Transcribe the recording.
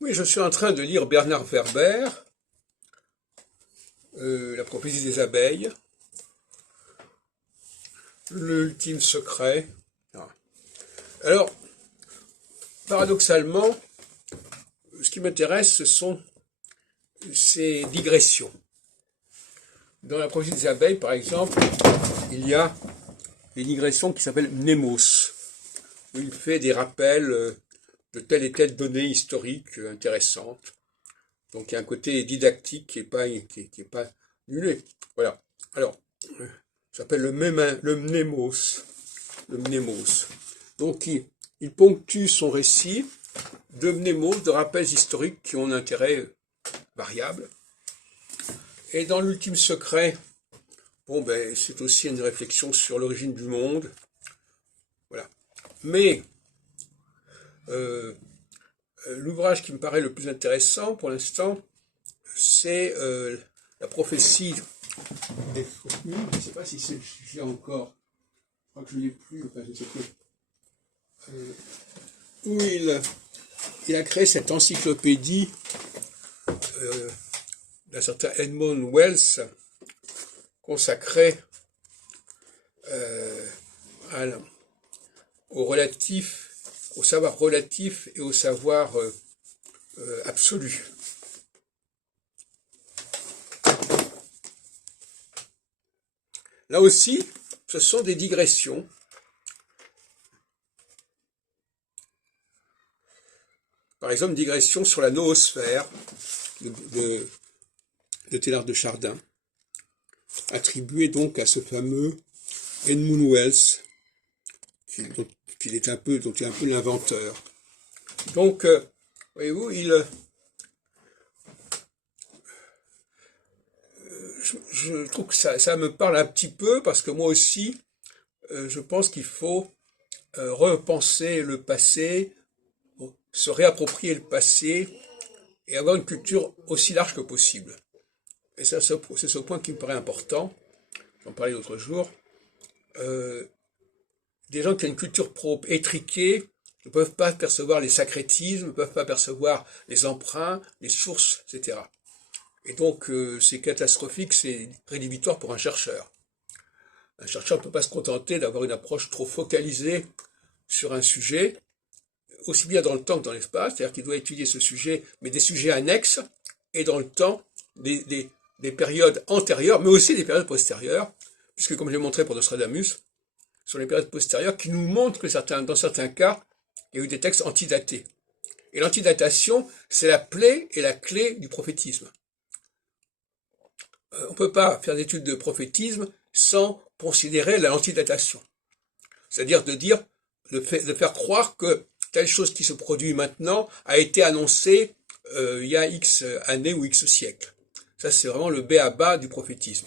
Oui, je suis en train de lire Bernard Werber, La prophétie des abeilles, L'ultime secret. Alors, paradoxalement, ce qui m'intéresse, ce sont ces digressions. Dans La prophétie des abeilles, par exemple, il y a des digressions qui s'appellent mnémos, où il fait des rappels de telle et telle donnée historique intéressante. Donc il y a un côté didactique qui est pas nulé. Voilà. Alors, ça s'appelle le mnémos. Le mnémos. Donc il ponctue son récit de mnémos, de rappels historiques qui ont un intérêt variable. Et dans l'ultime secret, bon ben c'est aussi une réflexion sur l'origine du monde. Voilà. Mais l'ouvrage qui me paraît le plus intéressant pour l'instant, c'est la prophétie des fourmis. Je ne sais pas si c'est le sujet encore. Je crois que je ne l'ai plus. Enfin, je ne sais plus. Où il a créé cette encyclopédie d'un certain Edmund Wells consacrée au savoir relatif et au savoir absolu. Là aussi, ce sont des digressions. Par exemple, digression sur la noosphère de Teilhard de Chardin, attribuée donc à ce fameux Edmund Wells, dont il est un peu l'inventeur. Donc, voyez-vous, je trouve que ça me parle un petit peu, parce que moi aussi, je pense qu'il faut repenser le passé, se réapproprier le passé, et avoir une culture aussi large que possible. Et ça, c'est ce point qui me paraît important. J'en parlais l'autre jour. Des gens qui ont une culture propre, étriquée, ne peuvent pas percevoir les sacrétismes, ne peuvent pas percevoir les emprunts, les sources, etc. Et donc, c'est catastrophique, c'est rédhibitoire pour un chercheur. Un chercheur ne peut pas se contenter d'avoir une approche trop focalisée sur un sujet, aussi bien dans le temps que dans l'espace, c'est-à-dire qu'il doit étudier ce sujet, mais des sujets annexes, et dans le temps, des périodes antérieures, mais aussi des périodes postérieures, puisque comme je l'ai montré pour Nostradamus, ce sont les périodes postérieures qui nous montrent que dans certains cas, il y a eu des textes antidatés. Et l'antidatation, c'est la plaie et la clé du prophétisme. On ne peut pas faire d'études de prophétisme sans considérer l'antidatation. C'est-à-dire de faire croire que telle chose qui se produit maintenant a été annoncée il y a X années ou X siècles. Ça, c'est vraiment le b.a.-ba du prophétisme.